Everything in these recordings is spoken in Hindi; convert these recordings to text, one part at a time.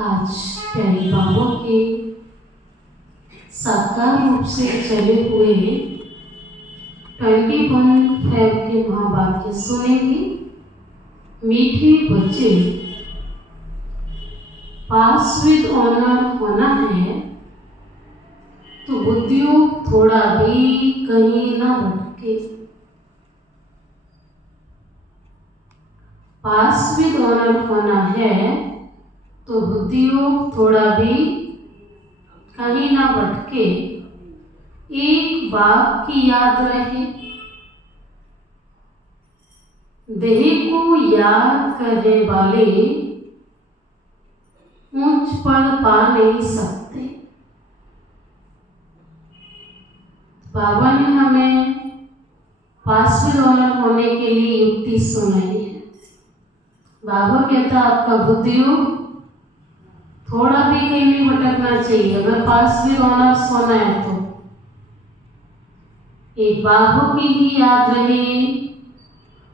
आज प्यारे बाबा के साकार रूप से चले हुए 21 फेब के महावाक्य सुनेंगे। मीठे बच्चे, पास विद ऑनर होना है तो बुद्धियोग थोड़ा भी कहीं ना भटके। पास विद ऑनर होना है तो बुद्धियोग थोड़ा भी कहीं ना भटके। एक बात की याद रहे, देह को याद करने वाले ऊंच पद पा नहीं सकते। बाबा ने हमें पास विद ऑनर होने के लिए युक्ति सुनाई है। बाबा कहता आपका बुद्धियोग थोड़ा भी कहीं नहीं भटकना चाहिए। अगर पास विद ऑनर होना है तो एक बाबू की ही याद रहे,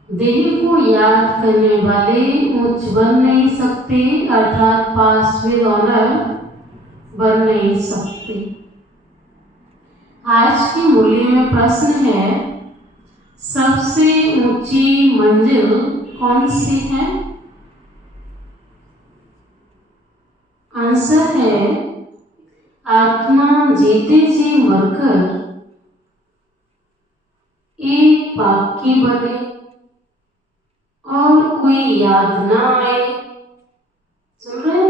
देह को याद करने वाले ऊंच बन नहीं सकते, अर्थात पास विद ऑनर बन नहीं सकते। आज की मूल्य में प्रश्न है, सबसे ऊंची मंजिल कौन सी है? आंसर है, आत्मा जीते जी मरकर एक बाकी बने और कोई याद ना आए। सुन रहे?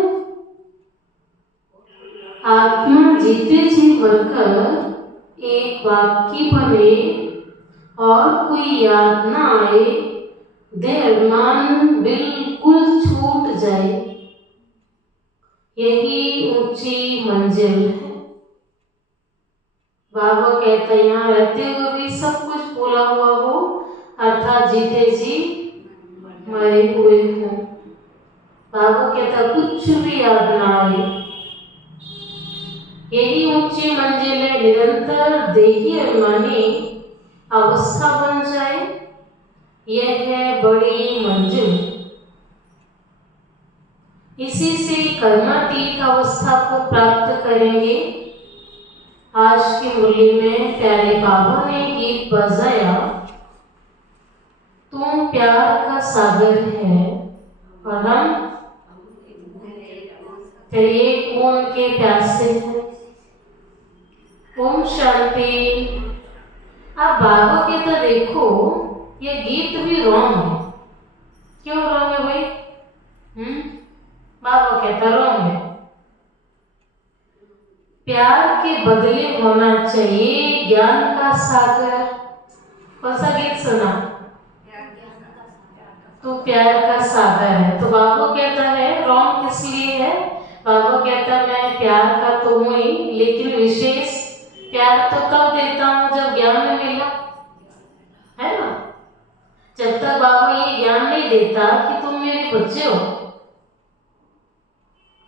आत्मा जीते जी मरकर एक बाकी बने और कोई याद ना आए, देहमान बिल्कुल छूट जाए, यही ऊंची मंजिल है। बाबा कहते हैं यहाँ रहते हुए भी सब कुछ भूला हुआ हो, अर्थात जीते जी मरे हुए हो। बाबा कहता कुछ भी याद ना आए, यही ऊंची मंजिल है। निरंतर देही अभिमानी अवस्था बन जाए, यह है बड़ी मंजिल। इसी से कर्मातीत अवस्था को प्राप्त करेंगे। आज की मूल्य में प्यारे बाबा ने गीत बजाया, तुम प्यार का सागर है और हम तेरे खून के प्यासे हैं। ओम शांति। अब बाबा के तो देखो ये गीत भी रॉन्ग है। क्यों रॉन्ग है भाई? बाबा कहता रॉन्ग है। प्यार के बदले होना चाहिए ज्ञान का सागर। कौन सा गीत सुना? तो प्यार का सागर है। तो बाबा कहता है रॉन्ग किस लिए है? बाबा कहता मैं प्यार का तो हूँ ही, लेकिन विशेष प्यार तो तब देता हूँ जब ज्ञान मिला, है ना। जब तक बाबा ये ज्ञान नहीं देता कि तुम मेरे बच्चे हो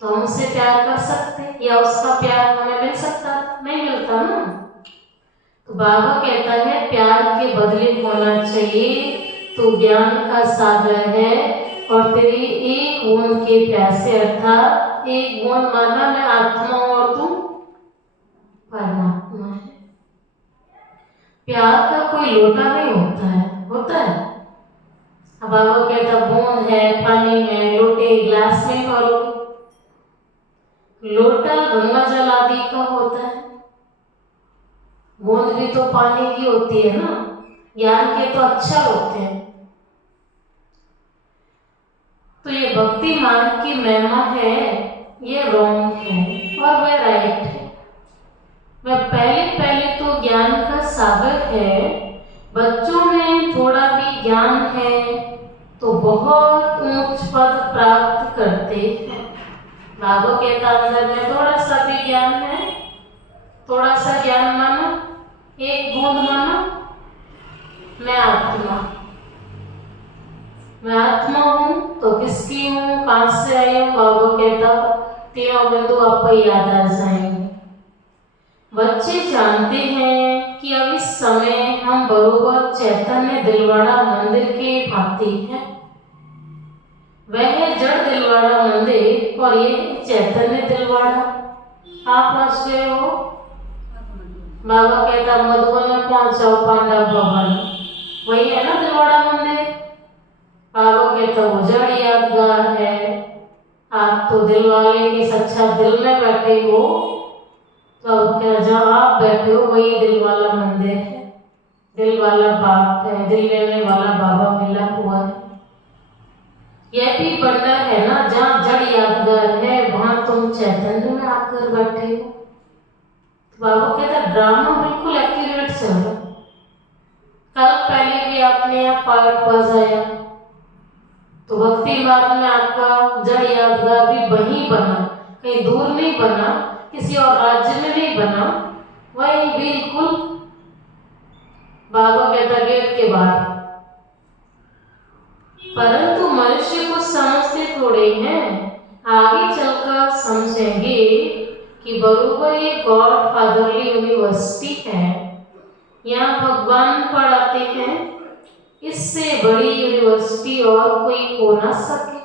तो हम उससे प्यार कर सकते या उसका प्यार हमें मिल सकता? नहीं मिलता ना। तो बाबा कहता है प्यार के बदले होना चाहिए, तो ज्ञान का सागर है और तेरी एक बूंद के प्यासे, अर्थात एक बूंद माना मैं आत्मा और तुम परमात्मा है। प्यार का कोई लोटा नहीं होता है, होता है? अब बाबा कहता बूंद है, पानी है, लोटे ग्लास में भरोगे। लोटा गंगा जल आदि का होता है, बूंद भी तो पानी की होती है ना। ज्ञान के तो अक्षर होते हैं। तो ये भक्ति मार्ग की महिमा है, ये रॉन्ग है और वह राइट है। वह पहले तो ज्ञान का सागर है। बच्चों में थोड़ा भी ज्ञान है तो बहुत ऊंच पद प्राप्त करते हैं। बाबा कहता अंदर में थोड़ा सा भी ज्ञान है, थोड़ा सा ज्ञान मानो, एक बूंद मानो, मैं आत्मा हूँ तो किसकी हूँ, कहाँ से आई हूँ? बाबा कहता तीनों बिंदु आपको याद आ जाएंगे। बच्चे जानते हैं कि अब इस समय हम बरोबर चैतन्य दिलवाड़ा मंदिर के भांति हैं। वह जड़ दिलवाड़ा मंदिर और ये चैतन्य दिलवाड़ा आप पहुंच गए हो। बाबा कहता मधुबन में पहुंचाओ पांडव भवन, वही है ना दिलवाड़ा मंदिर। बाबा कहता वो जड़ यादगार है, आप तो दिल वाले की सच्चा दिल में बैठे हो। तो अब क्या जहाँ आप बैठे हो वही दिल वाला मंदिर है, दिल वाला बाप है, दिल लेने वाला बाबा मिला हुआ है। यह भी बंडर है ना, जहाँ जड़ यादगार है वहां तुम चैतन्य में आकर बैठे हो। तो बाबा कहता ड्रामा बिल्कुल एक्यूरेट चल रहा। कल पहले भी आपने यहाँ पार्ट बजाया, तो भक्ति मार्ग में आपका जड़ यादगार भी वहीं बना, कहीं दूर नहीं बना, किसी और राज्य में नहीं बना, वही बिल्कुल बाबा कहता गेट के बाहर। परंतु मनुष्य को समझते थोड़े हैं, आगे चलकर समझेंगे कि बरोबर ये गॉड फादरली यूनिवर्सिटी है, यहाँ भगवान पढ़ाते हैं, इससे बड़ी यूनिवर्सिटी और कोई हो ना सके।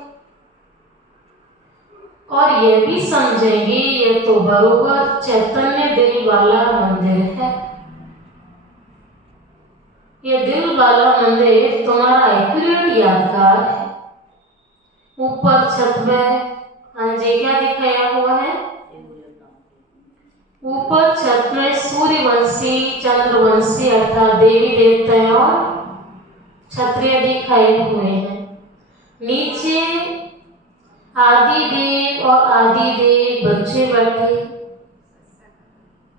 और यह भी समझेंगे ये तो बरोबर चैतन्य दिल वाला मंदिर है। ये दिल वाला मंदिर तुम्हारा एक्यूरेट यादगार है। ऊपर छत में हाँ जी क्या दिखाया हुआ है, ऊपर छत में सूर्यवंशी चंद्रवंशी अर्थात देवी देवता और क्षत्रिय दिखाए हुए हैं। नीचे आदि देव और आदि देव बच्चे बैठे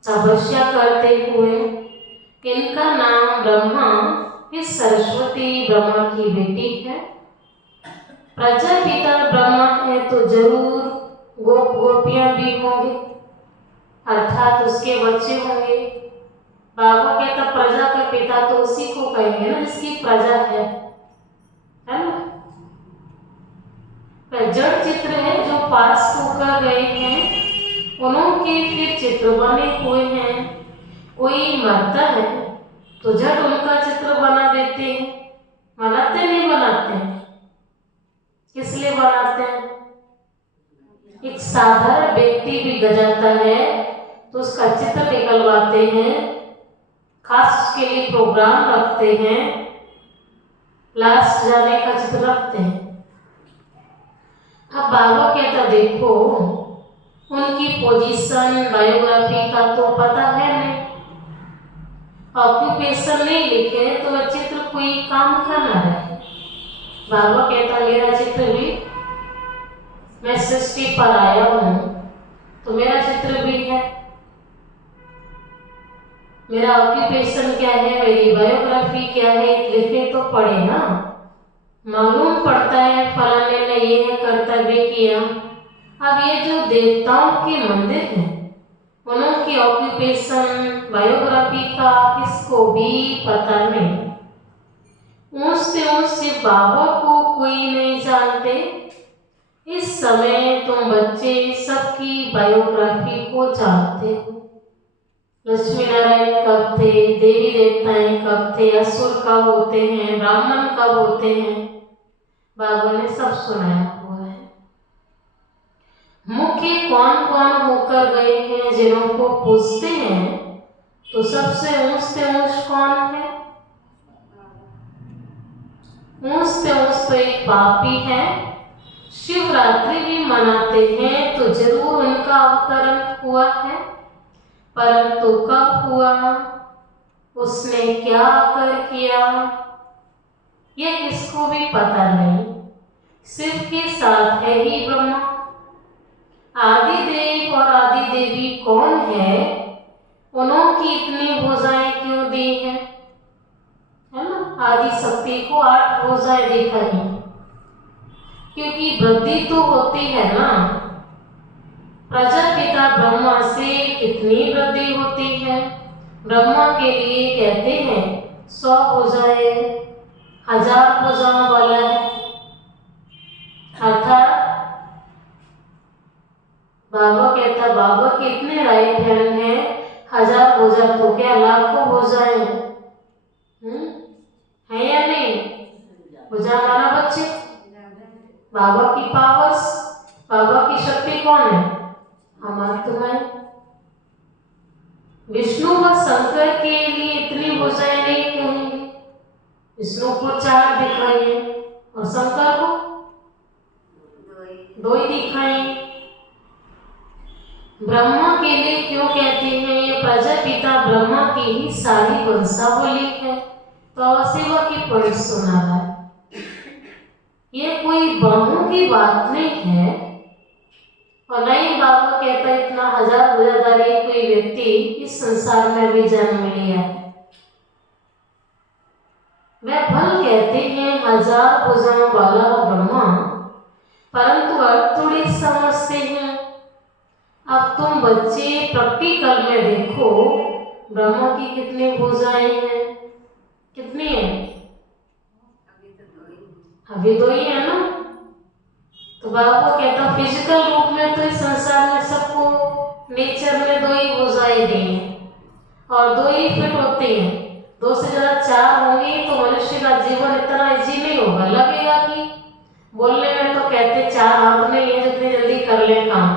तपस्या करते हुए। इनका नाम ब्रह्मा, इस सरस्वती ब्रह्मा की बेटी है। प्रजापिता ब्रह्मा है तो जरूर गोप गोपियां भी होंगे, अर्थात उसके बच्चे होंगे। बाबा कहता प्रजा का पिता तो उसी को कहेंगे ना जिसकी प्रजा है ना। जड़ चित्र है जो पास होकर गए हैं, उन्होंने फिर चित्र बने हुए हैं। कोई मरता है तो जड़ उनका चित्र बना देते हैं, बनाते नहीं बनाते हैं, किस लिए बनाते हैं? एक साधारण व्यक्ति भी गजाता है तो उसका चित्र निकलवाते हैं, खास उसके लिए प्रोग्राम रखते हैं, लास्ट जाने का चित्र रखते हैं। अब बाबा कहता देखो उनकी पोजीशन बायोग्राफी का तो पता है नहीं, ऑक्यूपेशन नहीं लिखे तो वह चित्र कोई काम का ना रहे। बाबा कहता मेरा चित्र भी, मैं सृष्टि पर आया हूँ तो मेरा चित्र भी है, मेरा ऑक्यूपेशन क्या है, मेरी बायोग्राफी क्या है, लिखे तो पढ़े ना, मालूम पड़ता है फलाने ने ये कर्तव्य किया। अब ये जो देवताओं के मंदिर हैं उनकी ऑक्यूपेशन बायोग्राफी का किसको भी पता नहीं। ऊंचते बाबा को कोई नहीं जानते। इस समय तुम बच्चे सबकी बायोग्राफी को जानते हो। लक्ष्मी नारायण कब थे, देवी देवताएं कब थे, असुर कब होते हैं, ब्राह्मण कब होते हैं, बाबा ने सब सुनाया हुआ है। मुख्य कौन कौन होकर गए हैं जिन्हों को पूछते हैं तो सबसे ऊंच कौन है? ऊंच तो एक पापी है। शिवरात्रि भी मनाते हैं तो जरूर उनका अवतरण हुआ है, परंतु कब हुआ, उसने क्या कर किया, यह किसको भी पता नहीं। शिव के साथ है ही ब्रह्मा। आदि देव और आदि देवी कौन है, उन्होंने इतनी भुजाएं क्यों दी है ना? आदि शक्ति को 8 भुजाएं दिखाई, क्योंकि वृद्धि तो होती है ना। प्रजापिता ब्रह्मा से कितनी वृद्धि होती है? ब्रह्मा के लिए कहते हैं 100 भुजाएं 1000 भुजाओं वाला है, अर्थात बाबा कहता बाबा के इतने राइट हैंड है, 1000 भुजा तो क्या लाखों भुजाएं है या नहीं? भुजा माना बच्चे, बाबा की पावर्स, बाबा की की शक्ति कौन है? हम आत्माएं। विष्णु व शंकर के लिए इतनी भुजाएं नहीं कहेंगे। विष्णु को 4 दिखाइए और शंकर को 2 ही दिखाएं। ब्रह्मा के लिए क्यों कहते हैं? ये प्रजापिता ब्रह्मा की ही सारी वंशावली है। तो शिव की पॉइंट सुना है। ये कोई बहु की बात नहीं है और नहीं बाबा कहता इतना हजार भुजाधारी कोई व्यक्ति इस संसार में भी जन्म लिया है। वह फल कहते हैं 1000 भुजाओं वाला ब्रह्मा, परंतु अर्थ थोड़ी समझते हैं। अब तुम बच्चे प्रैक्टिकल में देखो ब्रह्मा की कितनी भुजाएं हैं? कितनी है? अभी 2 ही है ना। तो बाबा कहता फिजिकल रूप में तो इस संसार में सबको नेचर में 2 ही भुजाएं दी हैं और 2 ही फिट होती हैं। 2 से ज़्यादा 4 होंगी तो मनुष्य का जीवन इतना इजी नहीं होगा। लगेगा कि बोलने में तो कहते 4 हाथ नहीं है जितनी जल्दी कर ले काम,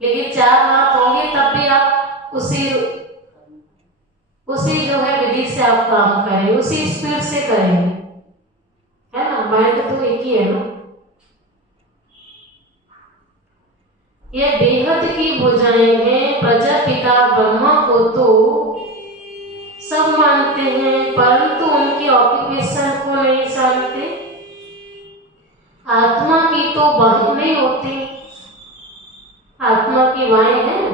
लेकिन 4 हाथ होंगे तब भी आप उसी जो है विधि से आप काम करें, उसी स्पीड से करेंगे, है ना। माइंड तो एक ही है ना। ये बेहद की भुजाएं हैं। प्रजापिता ब्रह्मा को तो सब मानते हैं, परंतु उनके ऑक्यूपेशन को नहीं जानते। आत्मा की तो बाहें नहीं होती। आत्मा की बाहें हैं,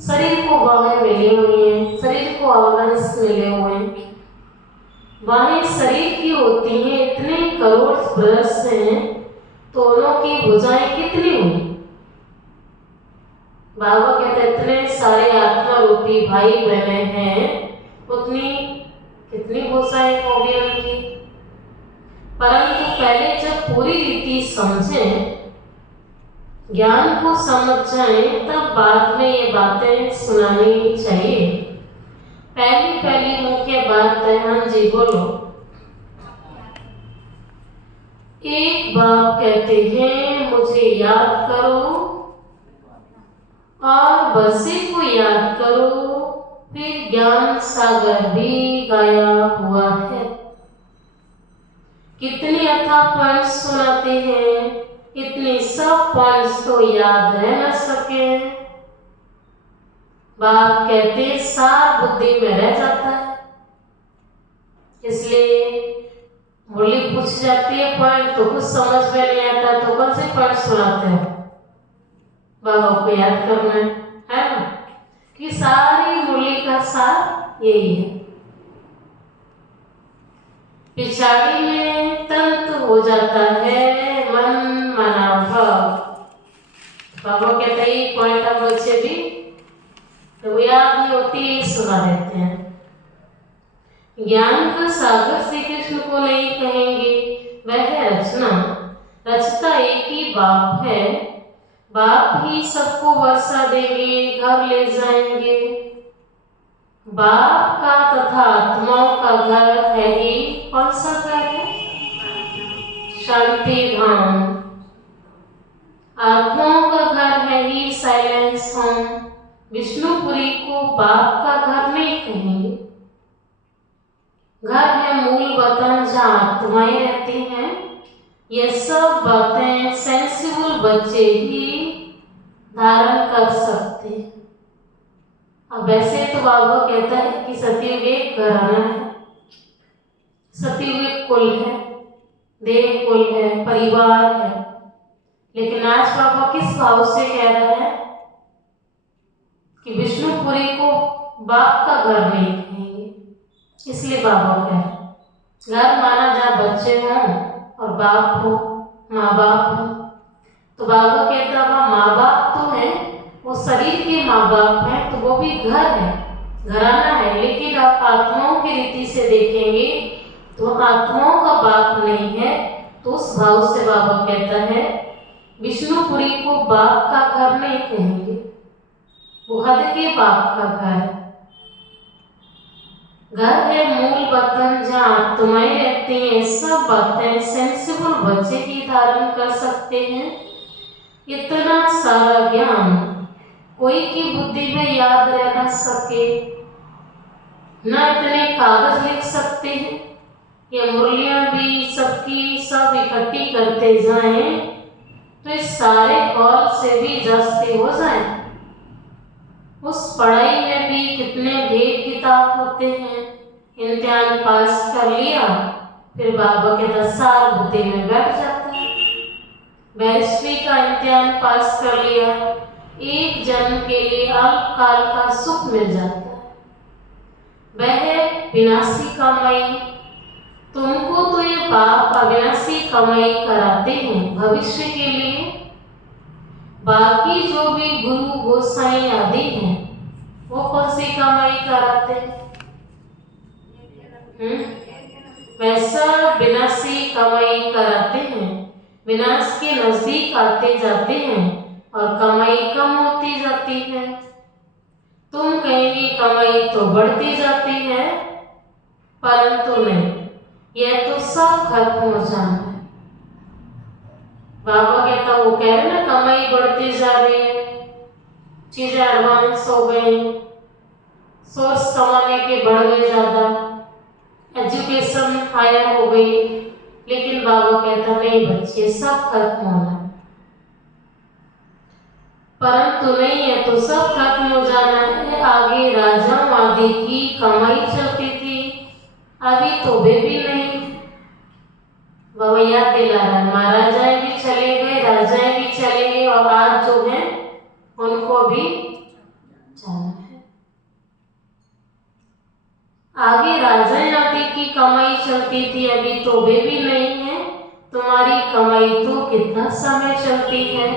शरीर को बाहें मिली हुई हैं, शरीर को ऑर्गन्स मिले हुए हैं। बाहें शरीर की होती हैं। इतने करोड़ ब्रश हैं, दोनों की भुजाएं कितनी हुई? बाबा कहते इतने सारे आत्मा रूपी भाई बहने हैं, उतनी कितनी भुजाएं होगी उनकी। परंतु पहले जब पूरी रीति समझें, ज्ञान को समझ जाएं, तब बाद में ये बातें सुनानी चाहिए। पहली मुख्य बात है, हाँ जी बोलो। एक बाप कहते हैं मुझे याद करो और बसे को याद करो, फिर ज्ञान सागर भी गाया हुआ है। कितने अथाह पॉइंट्स सुनाते हैं, इतने सब पॉइंट्स तो याद रह न सके। बाप कहते सार बुद्धि में रह जाता है, इसलिए बोली पूछ जाती है पॉइंट तो कुछ समझ में नहीं आता, तो कौन से पॉइंट सुनाते हैं? बाबा को याद करना है ना, कि सारी मूली का सार यही है। पिछाड़ी में तंत हो जाता है मन मना भाव। बाबा कहते हैं पॉइंट अब बच्चे भी तो याद नहीं होती, सुना देते हैं। ज्ञान का सागर श्री कृष्ण को नहीं कहेंगे, वह है रचना। रचता एक ही बाप है, बाप ही सबको वर्षा देंगे, घर ले जाएंगे। बाप का तथा आत्माओं का घर है ही कौन सा घर है? शांति धाम। आत्माओं का घर है ही साइलेंस होम। विष्णुपुरी को बाप का घर नहीं कहेंगे। घर है मूल वतन जहाँ आत्माएं रहती हैं। ये सब बातें सेंसिबल बच्चे ही धारण कर सकते हैं। अब वैसे तो बाबा कहता है कि सतयुग एक घराना है, सतयुग एक कुल है, देव कुल है, परिवार है। लेकिन आज बाबा किस भाव से कह रहा है कि विष्णुपुरी को बाप का घर नहीं कहेंगे, इसलिए बाबा कह रहे घर माना जहाँ बच्चे हों और बाप हो, माँ बाप हो। तो बाबा कहता है माँ बाप तो है, वो शरीर के माँ बाप हैं, तो वो भी घर है, घराना है। लेकिन आप आत्माओं की रीति से देखेंगे तो आत्माओं का बाप नहीं है। तो उस भाव से बाबा कहता है विष्णुपुरी को बाप का घर नहीं कहेंगे, वो हद के बाप का घर है। घर है मूल वतन जहाँ आत्माएं रहती हैं। सब बातें सेंसिबल बच्चे ही धारण कर सकते हैं। इतना सारा ज्ञान कोई की बुद्धि में याद रह न सके, न इतने कागज लिख सकते हैं। ये मुरलियां भी सबकी सब इकट्ठी करते जाएं तो इस सारे हॉल से भी जास्ती हो जाए। उस पढ़ाई में भी कितने ढेर किताब होते हैं। इम्तिहान पास कर लिया, फिर बाबा के 10 साल बुद्धि में बैठ जाता है। 22वीं का इम्तिहान पास कर लिया, एक जन्म के लिए अल्पकाल का सुख मिल जाता है। वह विनाशी कमाई, तुमको तो ये बाप अविनाशी कमाई कराते हैं भविष्य के लिए। बाकी जो भी गुरु गोसाई आदि हैं वो कौन सी कमाई कराते हैं? वैसा विनाशी कमाई कराते हैं। विनाश के नजदीक आते जाते हैं और कमाई कम होती जाती है। तुम कहेंगे कमाई तो बढ़ती जाती है, परंतु नहीं, यह तो सब खत्म हो जाना है। बाबा कहता, वो कह रहे ना कमाई बढ़ती जा रही है, चीजें एडवांस हो गई, सोर्स कमाने के बढ़ गए ज्यादा, एजुकेशन हायर हो गई, लेकिन बाबा कहता नहीं बच्चे, सब खत्म होना है। परंतु नहीं है तो सब खत्म हो जाना है। आगे राजा आदि की कमाई चलती थी, अभी तो वे भी नहीं। बाबा याद दिला रहा है, महाराजाएं भी चले गए, राजाएं भी चले गए, और आज जो है उनको भी जाना है। आगे राजाएं आदि की कमाई चलती थी, अभी तो वे भी नहीं है। तुम्हारी कमाई तो कितना समय चलती है?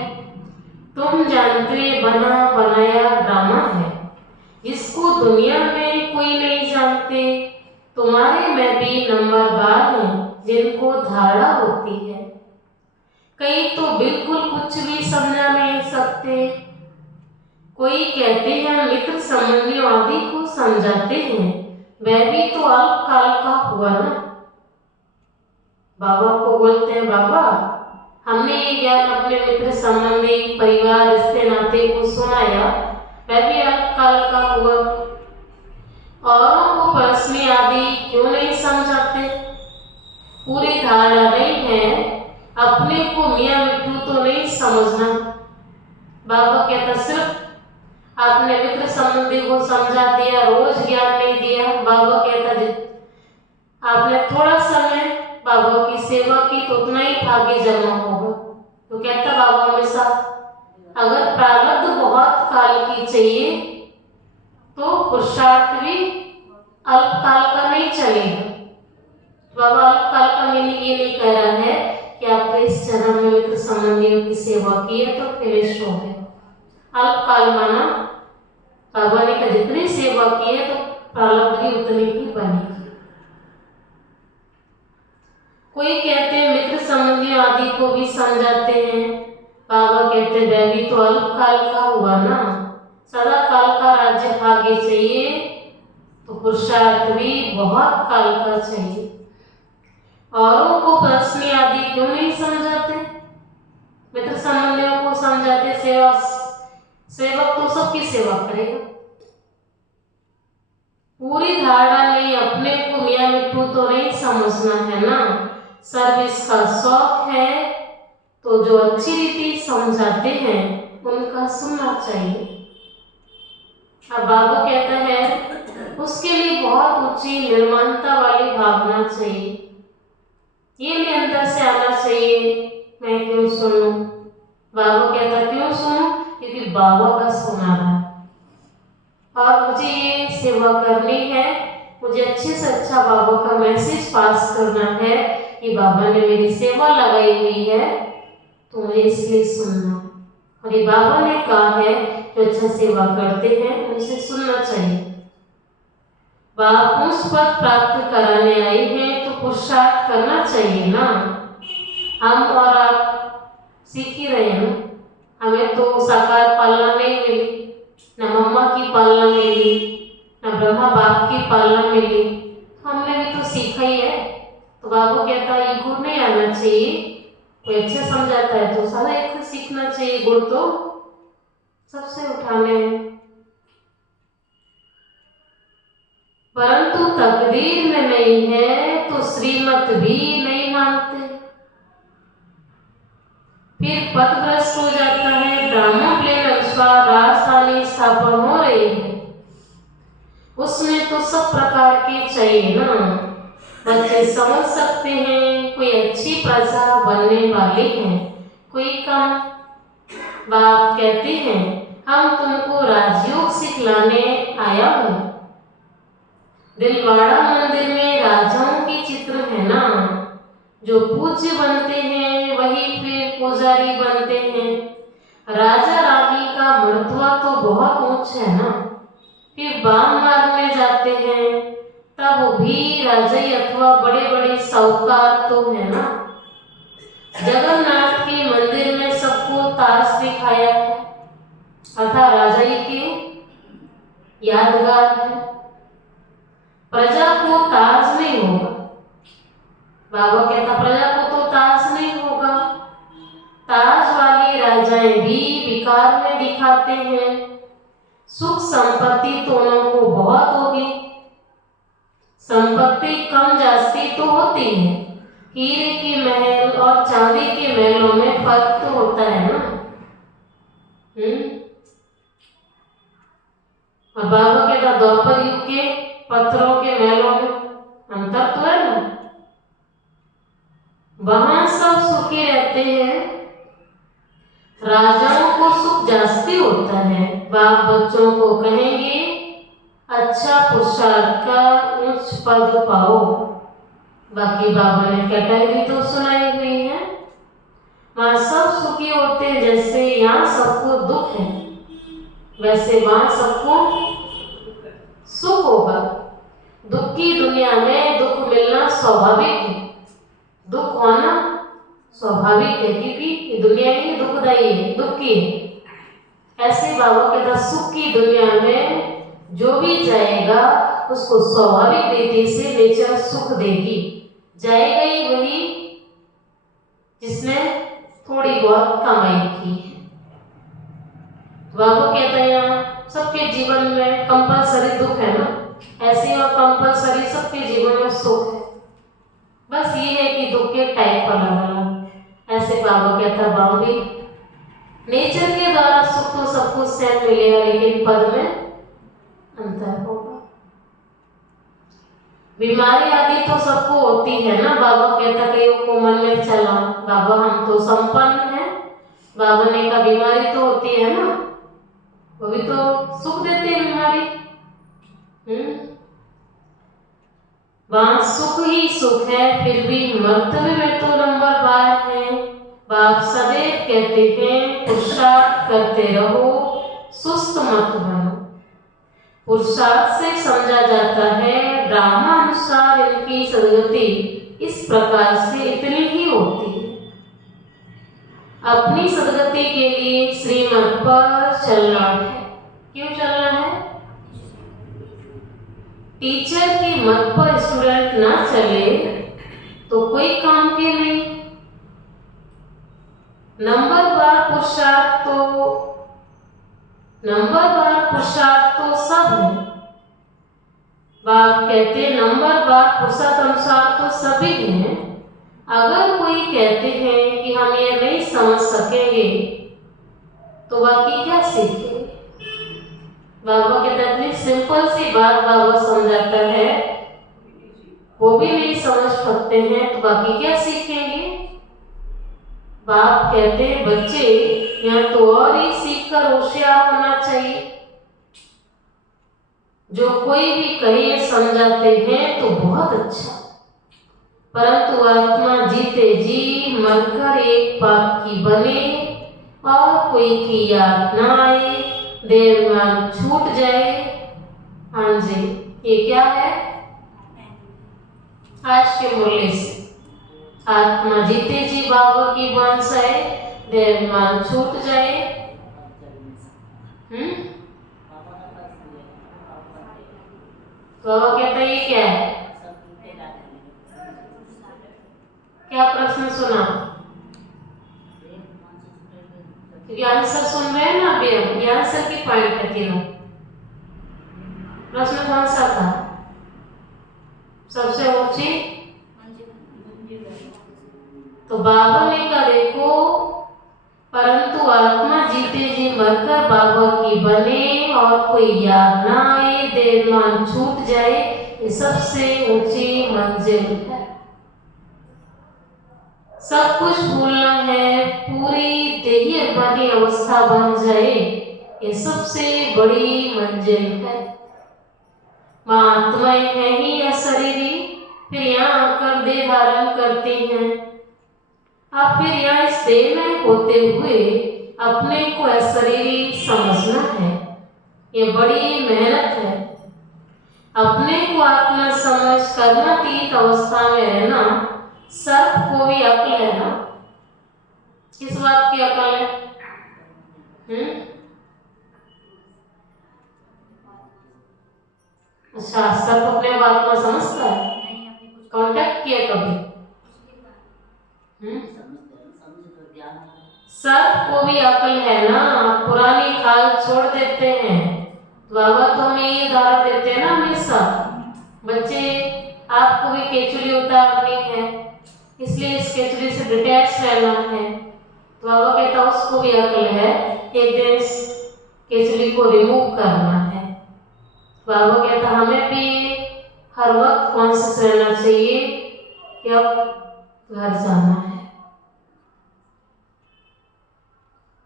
तुम जानते ये बना बनाया ड्रामा है, इसको दुनिया में कोई नहीं जानते। तुम्हारे में भी नंबरदार हैं जिनको धारणा होती है। कई तो बिल्कुल कुछ भी समझा नहीं सकते। कोई कहते हैं मित्र संबंधियों आदि को समझाते हैं, वह भी तो अल्पकाल का हुआ ना। बाबा को बोलते हैं, बाबा हमने ये ज्ञान अपने मित्र संबंधी परिवार रिश्ते नाते को सुनाया, वह भी अल्पकाल का हुआ। औरों को पर्सनी आदि क्यों नहीं समझाते? पूरी धारणा नहीं है, अपने को मियाँ मिट्टू तो नहीं समझना। बाबा कहता सिर्फ आपने मित्र संबंधी को समझा दिया, रोज ज्ञान नहीं दिया। बाबा कहता आपने थोड़ा समय बाबा की सेवा की तो उतना ही भाग्य जमा होगा। तो कहता बाबा हमेशा, अगर प्रारब्ध बहुत काल की चाहिए तो पुरुषार्थ भी अल्पकाल का नहीं चलेगा। बाबा अल्पकाल का मीनिंग ये नहीं कह रहा है कि आपने इस जन्म में मित्र संबंधियों की सेवा की है तो फिनिश हो गए। अल्पकाल माना बाबा ने कहा जितनी सेवा की है तो प्रारब्ध भी उतनी ही बनेगी। कोई कहते हैं मित्र संबंधियों आदि को भी समझाते हैं। बाबा कहते वह भी तो अल्पकाल का हुआ ना। सदा काल का राज्य भाग्य चाहिए तो पुरुषार्थ भी बहुत काल का चाहिए। औरों को पर्सनी आदि क्यों नहीं समझाते? मित्र संबंधियों को समझाते, सेवक तो सबकी सेवा करेगा। पूरी धारणा नहीं, अपने को मियाँ मिट्टू तो नहीं समझना है ना। सर्विस का शौक है तो जो अच्छी रीति समझाते हैं उनका सुनना चाहिए। अब बाबा कहता है उसके लिए बहुत ऊंची निर्माणता वाली भावना चाहिए। ये भी अंदर से आना चाहिए, मैं क्यों सुनूं? बाबा कहता क्यों सुनूं? क्योंकि बाबा का सुना है और मुझे ये सेवा करनी है, मुझे अच्छे से अच्छा बाबा का मैसेज पास करना है कि बाबा ने मेरी सेवा लगाई हुई है तो मुझे इसलिए सुनना। और ये बाबा ने कहा है जो अच्छा सेवा करते हैं उनसे सुनना चाहिए। बाप उस पद प्राप्त कराने आए हैं तो पुरुषार्थ करना चाहिए ना। हम और आप सीख ही रहे हैं, हमें तो साकार पालना नहीं मिली, न मम्मा की पालना मिली, न ब्रह्मा बाप की पालना मिली, हमने भी तो सीखा ही है। तो बाबा कहता है ये गुण नहीं आना चाहिए, कोई अच्छा समझाता है तो सारा एक सीखना चाहिए, गुण तो सबसे उठाने हैं। परंतु तकदीर में नहीं है तो श्रीमत भी नहीं मानते, फिर पथ भ्रष्ट हो जाता है। ब्राह्मण प्लेन अनुसार राजधानी स्थापन हो रही है, उसमें तो सब प्रकार के चाहिए ना। बच्चे समझ सकते हैं कोई अच्छी प्रजा बनने वाली है, कोई कम। बाप कहते हैं हम तुमको राजयोग सिखलाने आया हूँ। दिलवाड़ा मंदिर में राजाओं के चित्र है ना, जो पूज्य बनते हैं वही फिर पुजारी बनते हैं। राजा रानी का मर्तबा तो बहुत ऊंच है ना, फिर बाम मारने जाते हैं तब भी राजा अथवा बड़े बड़े साहूकार तो है ना। जगन्नाथ के मंदिर में सबको ताज दिखाया है, अर्थात राजा ही के यादगार है। प्रजा को ताज नहीं होगा, बाबा कहता प्रजा को तो ताज नहीं होगा। ताज वाले राजाएं भी विकार में दिखाते हैं। सुख संपत्ति दोनों को बहुत होगी, संपत्ति कम जास्ती तो होती है। हीरे के महल और चांदी के महलों में फर्क तो होता है ना। और बाबा कहता द्वापर युग के पत्थरों के महलों में अंतर तो है ना, वहां सब सुखी रहते हैं, राजाओं को सुख जास्ती होता है। बाप बच्चों को कहेंगे अच्छा पुरुषार्थ का उच्च पद पाओ। बाकी बाबा ने कैटेगरी तो सुनाई हुई है, वहां सब सुखी होते हैं। जैसे यहाँ सबको दुख है वैसे वहां सबको सुख होगा। दुख की दुनिया में दुख मिलना स्वाभाविक है, दुख होना स्वाभाविक है, क्योंकि ये दुनिया ही दुखदायी है, दुख की है। ऐसे बाबा के दस सुख की दुनिया में जो भी जाएगा उसको स्वाभाविक रीति से नेचर सुख देगी। जाएगा ही वही जिसने थोड़ी बहुत कमाई की है। बाबा कहते हैं यहाँ सबके जीवन में कंपलसरी दुख है ना, ऐसे और कंपलसरी सबके जीवन में सुख है। बस ये है कि दुख के टाइप अलग अलग। ऐसे बाबा कहता बाबा भी नेचर के द्वारा सुख तो सबको सेम मिलेगा, लेकिन पद में अंतर होगा। बीमारी आदि तो सबको होती है ना। बाबा कहता कई को मन में चला बाबा हम तो संपन्न हैं, बाबा ने कहा बीमारी तो होती है ना, वो भी तो सुख देते हैं बीमारी। वहां सुख ही सुख है, फिर भी मर्तबे में तो नंबर 12 है। बाप सदैव कहते हैं पुरुषार्थ करते रहो, सुस्त मत बनो। पुरुषार्थ से समझा जाता है ब्राह्मणानुसार इनकी सदगति इस प्रकार से इतनी ही होती है। अपनी सदगति के लिए श्रीमत पर चलना है। क्यों चलना है? टीचर के मत पर स्टूडेंट ना चले तो कोई काम के नहीं। नंबरवार पुरुषार्थ तो सब है। बाप कहते नंबरवार पुरुषार्थ अनुसार तो सभी हैं। अगर कोई कहते हैं कि हम ये नहीं समझ सकेंगे तो बाकी क्या सीखेंगे? बाबा कहते हैं इतनी सिंपल सी बात बाबा समझाता है, वो भी नहीं समझ सकते हैं तो बाकी क्या सीखेंगे? बाप कहते हैं बच्चे यहाँ तो और ही सीख कर होशियार होना चाहिए। जो कोई भी कहे समझाते हैं तो बहुत अच्छा, परंतु आत्मा जीते जी मरकर एक पाप की बने और कोई की याद ना आए, देव मान छूट जाए। हाँ जी, ये क्या है? आज के मूल्य से आत्मा जीते जी बाबा की वंश है, देव मान छूट जाए। बाबा कहता है ये क्या है? क्या प्रश्न सुना? क्योंकि आंसर सुन रहे हैं ना अभी हम, ये आंसर की पॉइंट है तीनों। प्रश्न कौन सा था? सबसे ऊंची। तो बाबा ने कहा देखो, परंतु आत्मा जीते जी मरकर बाबा की बने और कोई याद ना आए, देहमान छूट जाए, ये सबसे ऊंची मंजिल है। सब कुछ भूलना है, पूरी देही अभिमानी अवस्था बन जाए, ये सबसे बड़ी मंजिल है। वहाँ आत्माएं हैं ही अशरीरी, फिर यहाँ आकर देह धारण करते हैं। अब फिर यहाँ इस देह में होते हुए अपने को अशरीरी समझना है, ये बड़ी मेहनत है। अपने को आत्मा समझ कर्मातीत अवस्था में रहना, सर्प को भी अक्ल है ना? किस बात की अक्ल है? अच्छा, सर्प अपने बात में समझता है? कांटेक्ट किया कभी? सर्प को भी अक्ल है ना, पुरानी खाल छोड़ देते हैं। बाबा तो हमें ये उदाहरण देते हैं ना हमेशा, बच्चे आपको भी केचुली उतारनी है, इसलिए इस केचुली से डिटैच रहना है। तो बाबा कहता उसको भी अक्ल है, एक दिन इस केचुली को रिमूव करना है। बाबा कहता हमें भी हर वक्त कॉन्शियस रहना चाहिए कि अब घर जाना है।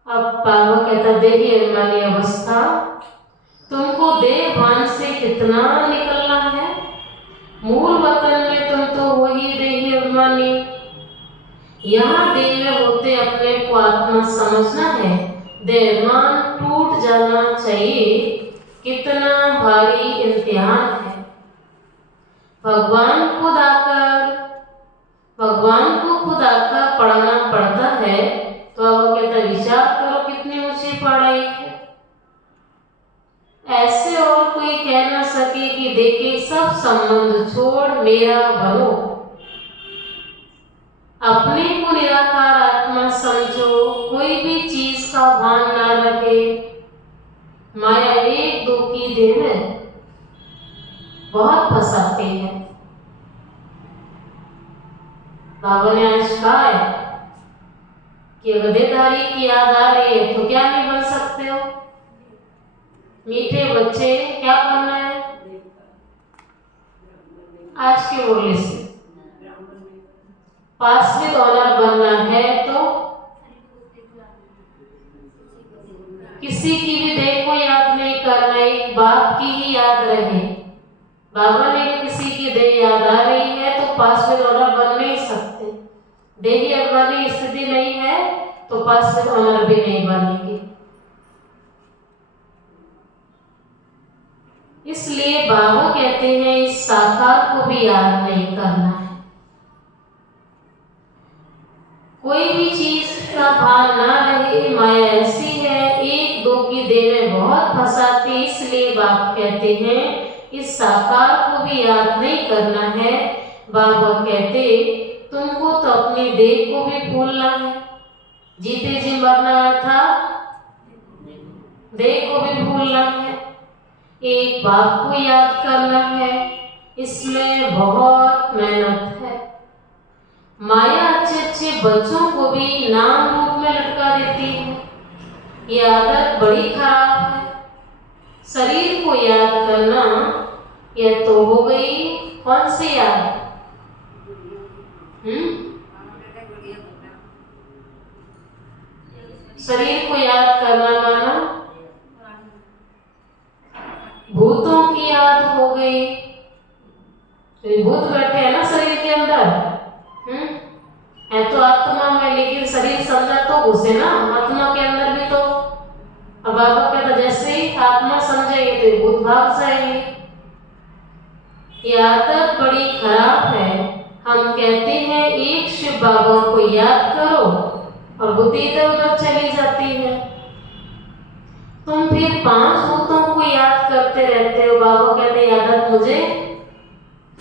अब बाबा कहता देही अभिमानी अवस्था, तुमको देह भान से कितना निकलना है? मूल वतन में तुम तो वही देही अभिमानी, यहाँ देह में होते अपने को आत्मा समझना है, देहमान टूट जाना चाहिए, कितना भारी इम्तिहान है। भगवान को खुद आकर पढ़ाना पड़ता है। तो अब कहता विचार करो कितनी ऊंची पढ़ाई है। ऐसे और कोई कह ना सके कि देखे सब संबंध छोड़ मेरा बनो, अपने को निराकार आत्मा समझो, कोई भी चीज का भान ना रहे। माया एक दो की देह में बहुत फंसाते हैं। बाबा ने आज कहा है कि गधेदारी की याद आ रही है तो क्या नहीं बन सकते हो? मीठे बच्चे क्या बनना है आज के बोलने से? पास में ऑनर बनना है तो किसी की भी देह को याद नहीं करना, एक बाप की ही याद रहे। बाबा ने किसी की देह याद आ रही है तो पास में ऑनर बन नहीं सकते। देही अभिमानी स्थिति नहीं है तो पास में ऑनर भी नहीं बनेगी। इसलिए बाबा कहते हैं इस साकार को भी याद नहीं करना है। कोई भी चीज का भान ना रहे, माया ऐसी है एक दो की देह में बहुत फंसाती। इसलिए बाप कहते हैं इस साकार को भी याद नहीं करना है। बाबा कहते तुमको तो अपनी देह को भी भूलना है, जीते जी मरना था, देह को भी भूलना है, एक बाप को याद करना है, इसमें बहुत मेहनत है। माया अच्छे अच्छे बच्चों को भी नाम रूप में लटका देती है, ये आदत बड़ी खराब है। शरीर को याद करना यह तो हो गई कौन सी याद? शरीर को याद करना माना भूतों की याद हो गई। तो भूत बैठे हैं ना शरीर के अंदर, है तो आत्मा में, लेकिन शरीर समझा तो घुसे ना आत्मा के अंदर भी। तो अब बाबा कहता जैसे ही आत्मा समझेगी तो भूत भाग जाएंगे। ये आदत बड़ी खराब है। हम कहते हैं एक शिव बाबा को याद करो और बुद्धि इधर उधर चली जाती है। तुम फिर 5 भूतों को को याद करते रहते हो। बाबा कहते हैं आदत मुझे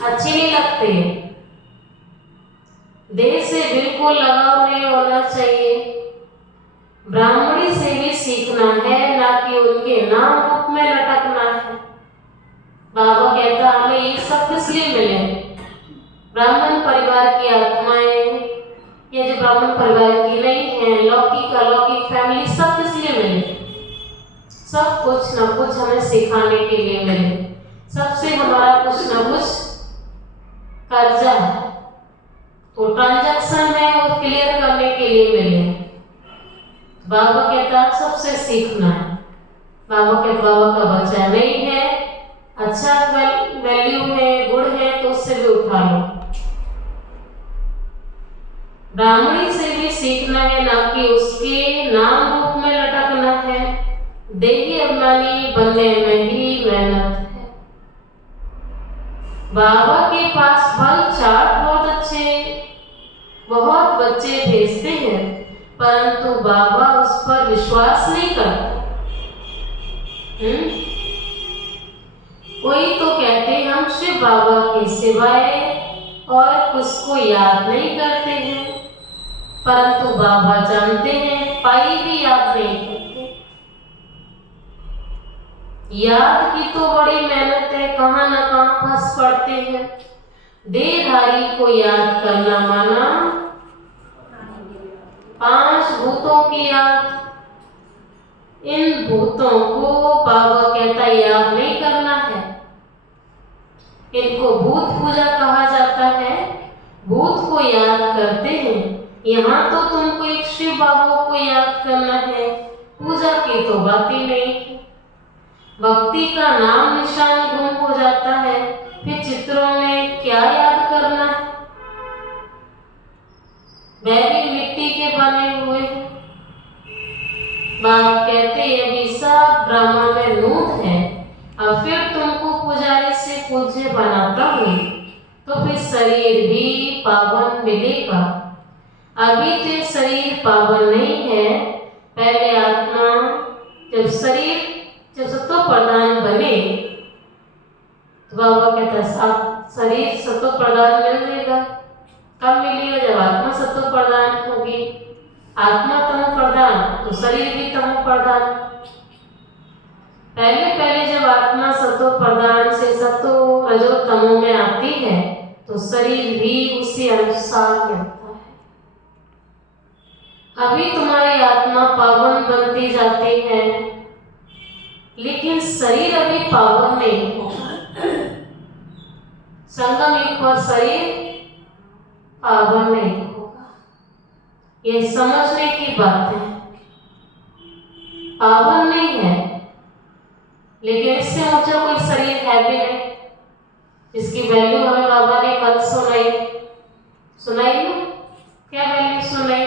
अच्छी नहीं लगती। देह से बिल्कुल लगाव नहीं होना चाहिए। ब्राह्मणी से भी सीखना है, ना कि उनके नाम रूप में लटकना है। बाबा कहता हमें ये सब किस लिए मिले? ब्राह्मण परिवार की आत्माएं या जो ब्राह्मण परिवार की नहीं है, लौकिक अलौकिक फैमिली, सब किस लिए मिले? सब कुछ ना कुछ हमें सिखाने के लिए मिले। सबसे हमारा कुछ ना कुछ कर्जा है, तो ट्रांजैक्शन है वो क्लियर करने के लिए मिले। बाबा कहता सबसे सीखना है। बाबा कहता बाबा का बच्चा नहीं है, अच्छा वैल्यू है, गुण है, तो उससे भी उठा लो। ब्राह्मणी से भी सीखना है, ना कि उसके नाम रूप में लटकना है। देही अभिमानी बनने में ही मेहनत है। बाबा के पास फल चाट बहुत अच्छे, बहुत बच्चे भेजते हैं, परंतु बाबा उस पर विश्वास नहीं करते। कोई तो कहते हम शिव बाबा के सिवाय और कुछ को याद नहीं करते हैं, परंतु बाबा जानते हैं, पाई भी याद नहीं करते। याद की तो बड़ी मेहनत है, कहां ना कहां फंस पड़ते हैं। देहधारी को याद करना माना 5 भूतों की याद। इन भूतों को बाबा कहता याद नहीं करना है। इनको भूत पूजा कहा जाता है। भूत को याद करते हैं। यहाँ तो तुमको एक शिव बाबा को याद करना है, पूजा की तो बात ही नहीं। भक्ति का नाम निशान गुम हो जाता है, फिर चित्रों में क्या याद करना है? वह भी मिट्टी के बने हुए। बाप कहते अभी सब ब्रह्मा में नूत है, अब फिर तुमको पुजारी से पूज्य बनाता हूँ, तो फिर शरीर भी पावन मिलेगा। अभी तो शरीर पावन नहीं है। पहले आत्मा जब सत्व प्रधान बने, तो बाबा कहता आप शरीर सत्व प्रधान मिल जाएगा। कब मिलेगा? जब आत्मा सत्व प्रधान होगी। आत्मा तमो प्रधान तो शरीर भी तमो प्रधान। पहले जब आत्मा सत्व प्रधान से सत्व रजो तमो में आती है, तो शरीर भी उसी अनुसार मिलता है। अभी तुम्हारी आत्मा पावन बनती जाती है, लेकिन शरीर अभी पावन नहीं होगा। संगम युग पर शरीर पावन नहीं होगा। ये समझने की बात है। पावन नहीं है, लेकिन इससे ऊंचा कोई शरीर है भी नहीं, जिसकी वैल्यू हमें बाबा ने कल सुनाई ना? क्या वैल्यू सुनाई?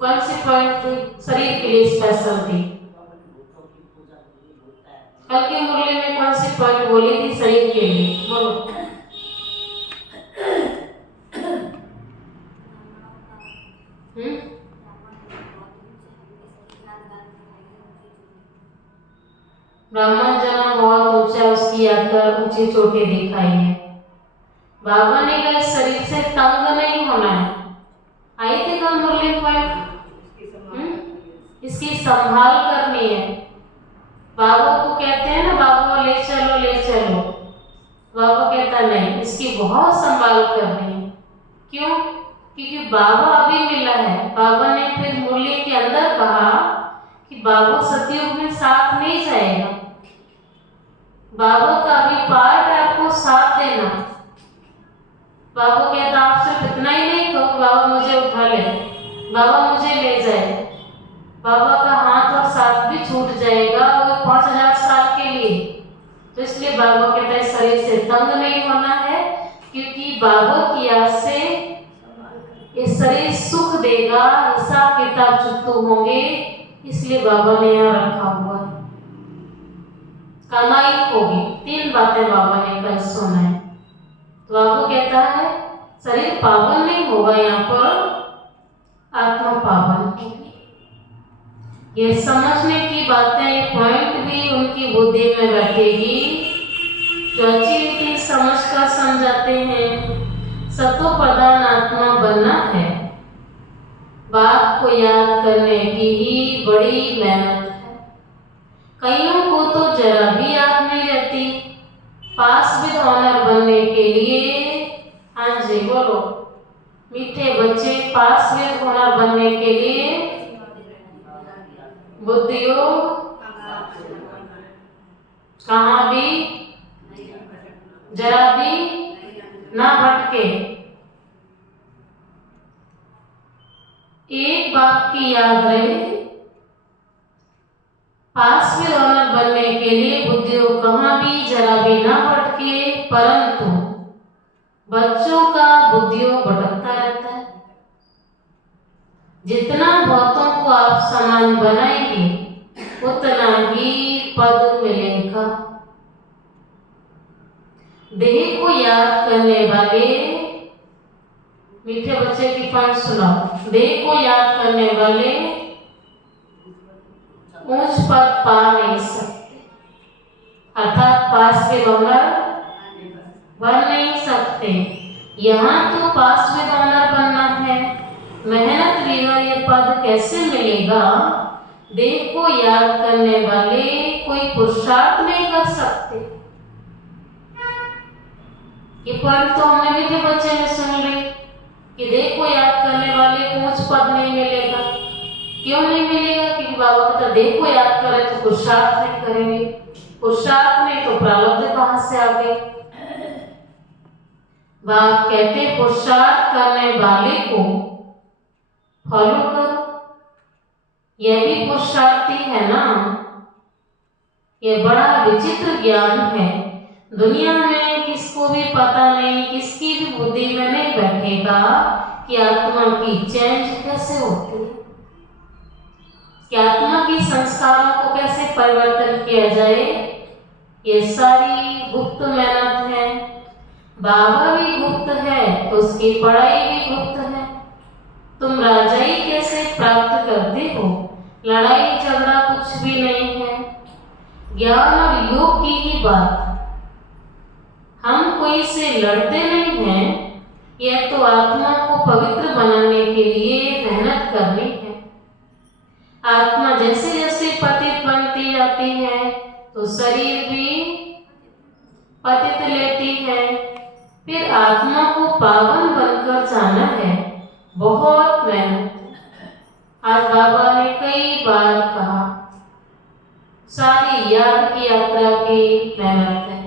कौन सी पॉइंट थी शरीर के लिए स्पेशल थी? कल की मुरली में कौन सी पॉइंट बोली थी शरीर के लिए? बोलो। ब्राह्मण जन्म बहुत ऊंचा, उसकी यात्रा ऊंची चोटी दिखाई है। बाबा ने कहा शरीर से तंग नहीं होना है। आई थी कल मुरली पॉइंट। इसकी संभाल करनी है। बाबा को कहते हैं ना, बाबा ले चलो ले चलो। बाबा कहता नहीं, इसकी बहुत संभाल करनी है। क्यों? क्योंकि बाबा अभी मिला है। बाबा ने फिर मुरली के अंदर कहा कि बाबा सतयुग में साथ नहीं जाएगा। बाबा का अभी पार्ट है आपको साथ देना। बाबा कहता आप सिर्फ इतना ही नहीं कहो बाबा मुझे उठा ले, बाबा मुझे ले जाए। बाबा का हाथ और साथ भी छूट जाएगा, वो 5000 साल के लिए। तो इसलिए बाबा कहता है शरीर से तंग नहीं होना है, क्योंकि बाबा की आस से ये शरीर सुख देगा, हिसाब किताब चुकतू होंगे, इसलिए बाबा ने यहाँ रखा हुआ है। कमाई होगी। 3 बातें बाबा ने कल सुना है। तो बाबा कहता है शरीर पावन नहीं होगा, यहाँ पर आत्मा पावन होगी। ये समझने की बातें पॉइंट भी उनकी बुद्धि में बैठेगी जो अच्छी रीति समझ कर समझाते हैं। सतो प्रधान आत्मा बनना है, बात को याद करने की ही बड़ी मेहनत है। कईयों को तो जरा भी याद नहीं रहती। पास विद ऑनर बनने के लिए, हाँ जी बोलो मीठे बच्चे, पास विद ऑनर बनने के लिए बुद्धियोग कहाँ भी जरा भी ना भटके। एक बात की याद रहे, पास में ऑनर बनने के लिए बुद्धियोग कहाँ भी जरा भी ना भटके, परंतु बच्चों का बुद्धियोग भटकता रहता है। जितना बहुतों को आप समान बनाएंगे उतना ही पद मिलेगा। देह को याद करने वाले, मीठे बच्चे की पॉइंट सुनाओ। देह को याद करने वाले ऊंच पद पा नहीं सकते, अर्थात पास विद ऑनर बन नहीं सकते। यहाँ तो पास विद ऑनर बनना है, मेहनत बगैर ये पद कैसे मिलेगा? देह को याद करने वाले कोई पुरुषार्थ नहीं कर सकते। ये पॉइंट तो हमने मीठे बच्चे में सुन ली कि देह को याद करने वाले को उच्च पद नहीं मिलेगा। क्यों नहीं मिलेगा? क्योंकि बाबा कहता देह को याद करें तो पुरुषार्थ नहीं करेंगे, पुरुषार्थ नहीं तो प्रारब्ध कहां से आ गए? बाप कहते पुरुषार्थ करने वाले को फॉलो करो। यह भी पुरुषार्थी है ना। यह बड़ा विचित्र ज्ञान है, दुनिया में किसको भी पता नहीं, किसकी भी बुद्धि में नहीं बैठेगा कि आत्मा की चेंज कैसे होती है, कि आत्मा की संस्कारों को कैसे परिवर्तन किया जाए। ये सारी गुप्त मेहनत है। बाबा भी गुप्त है तो उसकी पढ़ाई भी गुप्त है। तुम राजाई कैसे प्राप्त करते हो? लड़ाई झगड़ा कुछ भी नहीं है, ज्ञान और योग की ही बात। हम कोई से लड़ते नहीं हैं, यह तो आत्मा को पवित्र बनाने के लिए मेहनत करनी है। आत्मा जैसे जैसे पतित बनती जाती है तो शरीर भी पतित लेती है, फिर आत्मा को पावन बनकर जाना है। बहुत मेहनत। आज बाबा ने कई बार कहा सारी याद की यात्रा की मेहनत है।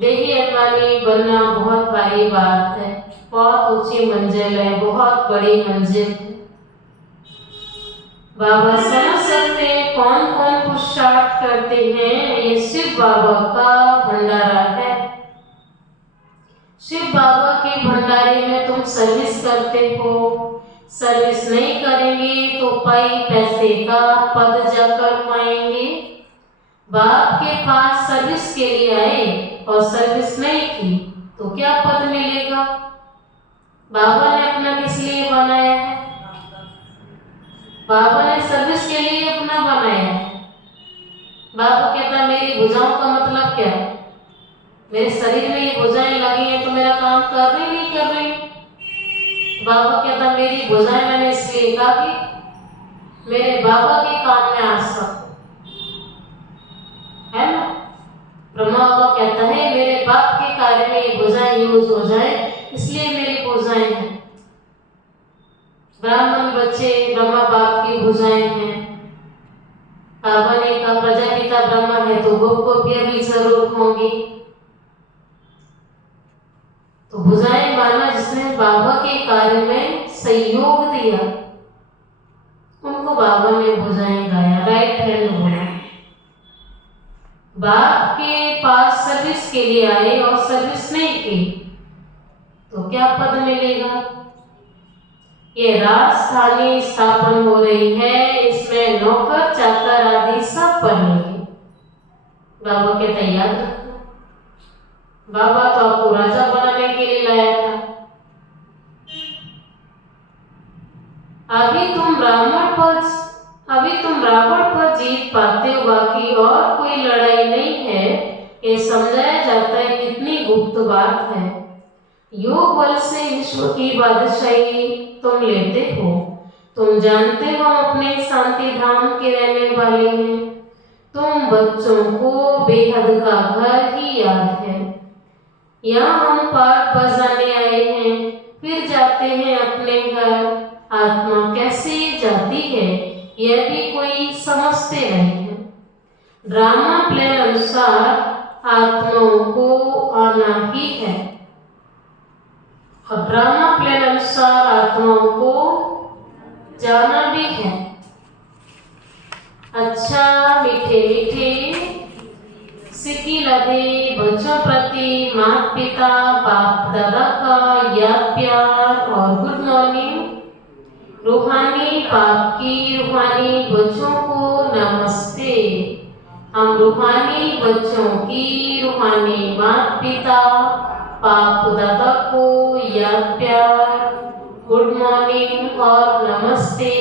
देही अभिमानी बनना बहुत भारी बात है, बहुत ऊंची मंजिल है, बहुत बड़ी मंजिल है। बाबा समझ सकते हैं कौन कौन पुरुषार्थ करते हैं। ये शिव बाबा का भंडारा है। शिव बाबा के भंडारे में तुम सर्विस करते हो। सर्विस नहीं करेंगे तो पाई पैसे का पद जाकर पाएंगे। बाप के पास सर्विस के लिए आए और सर्विस नहीं की तो क्या पद मिलेगा? बाबा ने अपना किस लिए बनाया है? बाबा ने सर्विस के लिए अपना बनाया है। बाबा कहता मेरी भुजाओं का मतलब क्या? मेरे शरीर में ये भुजाएं लगी हैं तो मेरा काम कर रही नहीं कर रही? बाबा कहता मेरी भुजाएं मैंने इसलिए कहा कि मेरे बाबा के काम में आ सकूं, है ना। ब्रह्मा बाबा कहता है मेरे बाप के कार्य में ये भुजाएं यूज हो जाए इसलिए मेरी भुजाएं हैं। ब्राह्मण बच्चे ब्रह्मा बाप की भुजाएं हैं। बाबा ने कहा प्रजापिता ब्रह्मा है तो गोपियां भी जरूर होंगी। तो भुजाएं माना जिसने बाबा के कार्य में सहयोग दिया उनको बाबा ने भुजाएं गाया, राइट हैंड बोला। बाप के पास सर्विस के लिए आए और सर्विस नहीं की तो क्या पद मिलेगा? ये राजधानी स्थापन हो रही है, इसमें नौकर चाकर आदि सब बनेंगे। बाबा के तैयार रखना। बाबा तो आपको राजा बनाने के लिए लाया था। अभी तुम ब्राह्मण पद अभी तुम रावण पर जीत पाते हो, बाकी और कोई लड़ाई नहीं है, ये समझाया जाता है। कितनी गुप्त बात है। योग बल से विश्व की बादशाही तुम लेते हो। तुम जानते हो हम अपने शांति धाम के रहने वाले हैं। तुम बच्चों को बेहद का घर ही याद है। यहाँ हम पाठ बजाने आए हैं, फिर जाते हैं अपने घर। आत्मा कैसे जाती है यह भी कोई समझते नहीं है। ड्रामा प्लान अनुसार आत्माओं को आना ही है, और ड्रामा प्लान अनुसार आत्माओं को जाना भी है। अच्छा मीठे मीठे सिक्की लगे बच्चों प्रति माता पिता बाप दादा का याद प्यार और गुड मॉर्निंग। रूहानी बाप की रूहानी बच्चों को नमस्ते। हम रूहानी बच्चों की रूहानी माता पिता बाप दादा को याद प्यार गुड मॉर्निंग और नमस्ते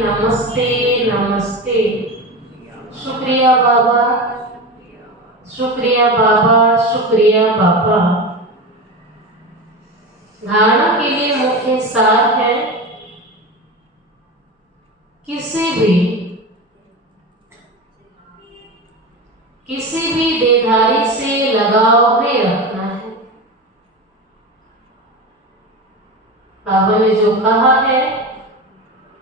नमस्ते नमस्ते। शुक्रिया बाबा, शुक्रिया बाबा, शुक्रिया बाबा। धारणा के लिए मुख्य सार है, किसी भी देहधारी से लगाव नहीं रखना है। बाबा ने जो कहा है,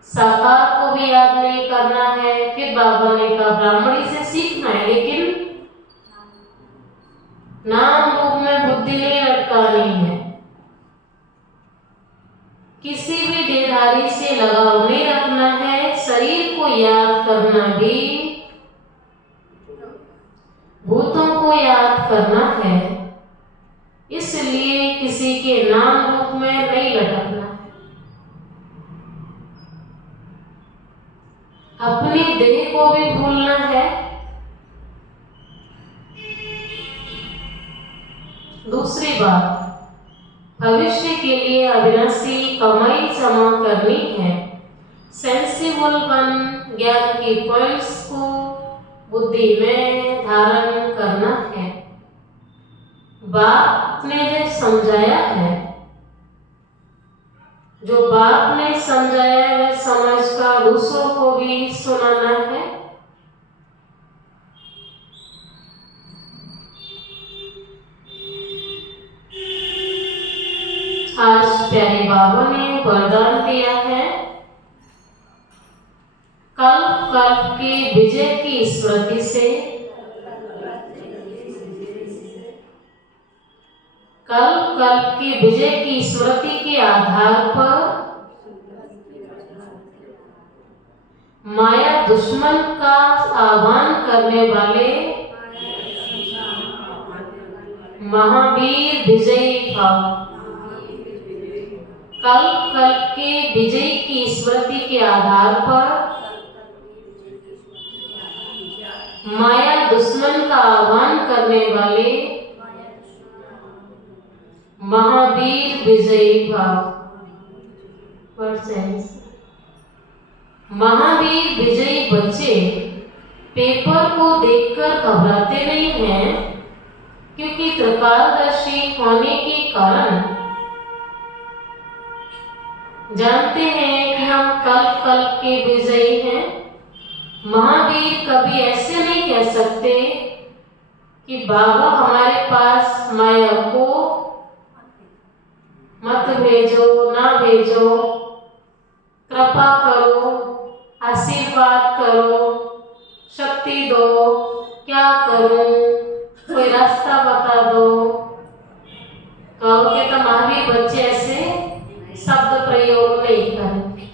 साकार को भी याद नहीं करना है। फिर बाबा ने कहा ब्राह्मणी से सीखना है, लेकिन नाम रूप में बुद्धि नहीं लटकानी है। किसी भी देहधारी से लगाव नहीं रखना है। शरीर को याद करना भी भूतों को याद करना है, इसलिए किसी के नाम रूप में नहीं लटकना है। अपनी देह को भी भूलना है। दूसरी बात, भविष्य के लिए अविनाशी कमाई जमा करनी है। सेंसिबल बन ज्ञान की पॉइंट्स को बुद्धि में धारण करना है। बाप ने जो समझाया है, जो बाप ने समझाया है वह समझकर दूसरों को भी सुनाना है। आज प्यारे बाबा ने वरदान दिया है, कल्प कल्प के विजय की स्मृति से, कल्प कल्प के विजय की स्मृति के आधार पर माया दुश्मन का आह्वान करने वाले महावीर विजयी भाव। कल्प कल्प के विजय की स्मृति के आधार पर माया दुश्मन का आह्वान करने वाले महावीर विजयी भाव। महावीर विजयी बच्चे पेपर को देखकर घबराते नहीं हैं, क्योंकि त्रिकालदर्शी होने के कारण जानते हैं कि हम कल्प कल्प के विजयी हैं। महावीर कभी ऐसे नहीं कह सकते कि बाबा हमारे पास माया को मत भेजो, ना भेजो, कृपा करो, आशीर्वाद करो, शक्ति दो, क्या करूं, कोई रास्ता बता दो। कहोगे तो महावीर बच्चे ऐसे शब्द प्रयोग नहीं करें,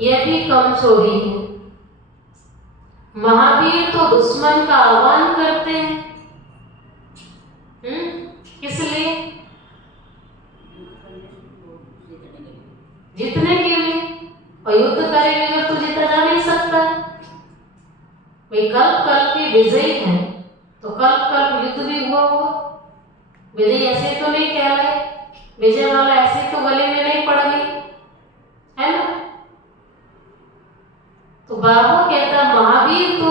यह भी कमजोरी है। महावीर तो दुश्मन का आह्वान करते हैं। किस लिए? जीतने के लिए। और युद्ध करेंगे अगर तो जीता जा नहीं सकता। भाई कल्प कल्प के विजयी हैं, तो कल्प कल्प युद्ध भी हुआ होगा। विजय ऐसे तो नहीं कह रहे, विजय वाला ऐसे तो गले में नहीं पड़ गई, है ना।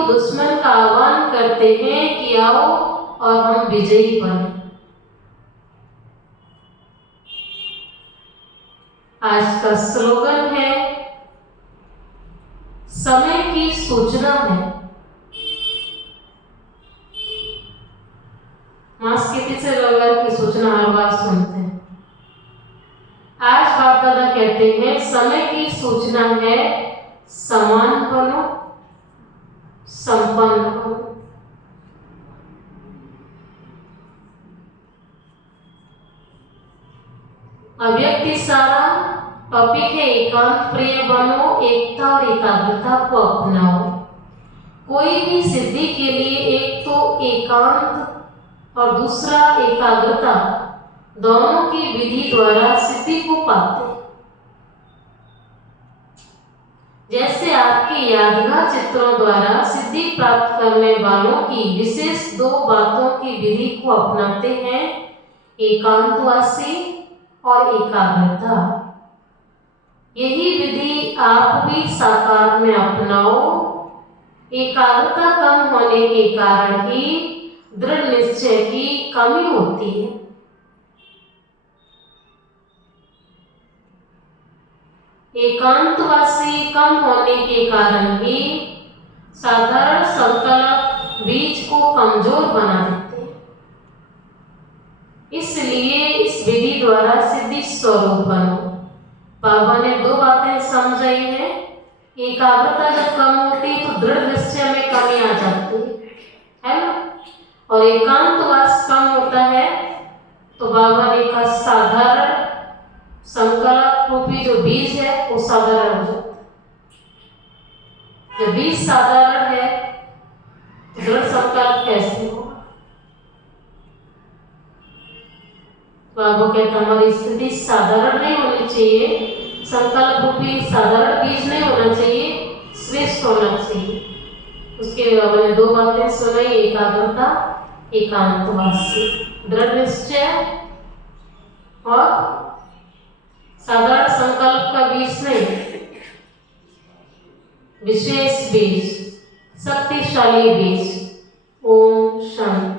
तो दुश्मन का आह्वान करते हैं कि आओ और हम विजयी बने। आज का स्लोगन है समय की सूचना है। मास्क के पीछे लोग की सूचना हर बार सुनते हैं। आज बाप दादा कहते हैं समय की सूचना है, समान बनो, संपन्न बनो। अव्यक्ति सारा टॉपिक है एकांत प्रिय बनो, एकता और एकाग्रता को अपनाओ। कोई भी सिद्धि के लिए एक तो एकांत और दूसरा एकाग्रता, दोनों की विधि द्वारा सिद्धि को पाते। जैसे आपके यादगार चित्रों द्वारा सिद्धि प्राप्त करने वालों की विशेष 2 बातों की विधि को अपनाते हैं, एकांतवासी और एकाग्रता। यही विधि आप भी साकार में अपनाओ। एकाग्रता कम होने के कारण ही दृढ़ निश्चय की कमी होती है। एकांतवासी कम होने के कारण ही साधारण संकल्प बीज को कमजोर बना देते हैं। इसलिए इस विधि द्वारा सिद्धि स्वरूप बनो। बाबा ने 2 बातें समझाई हैं। एकाग्रता जब कम होती तो दृढ़ निश्चय में कमी आ जाती है ना, और एकांतवास कम होता है तो बाबा ने कहा साधारण संकल्प रूपी जो बीज है वो साधारण हो जाता है। जब बीज साधारण है तो दृढ़ संकल्प कैसे होगा? बाबा कहता हमारी स्थिति साधारण नहीं होनी चाहिए, संकल्प रूपी साधारण बीज नहीं होना चाहिए, श्रेष्ठ होना चाहिए। उसके बाबा ने 2 बातें सुनाई, एकाग्रता, एकांतवासी, दृढ़ निश्चय और साधारण संकल्प का बीज नहीं, विशेष बीज, शक्तिशाली बीज। ओम शांति।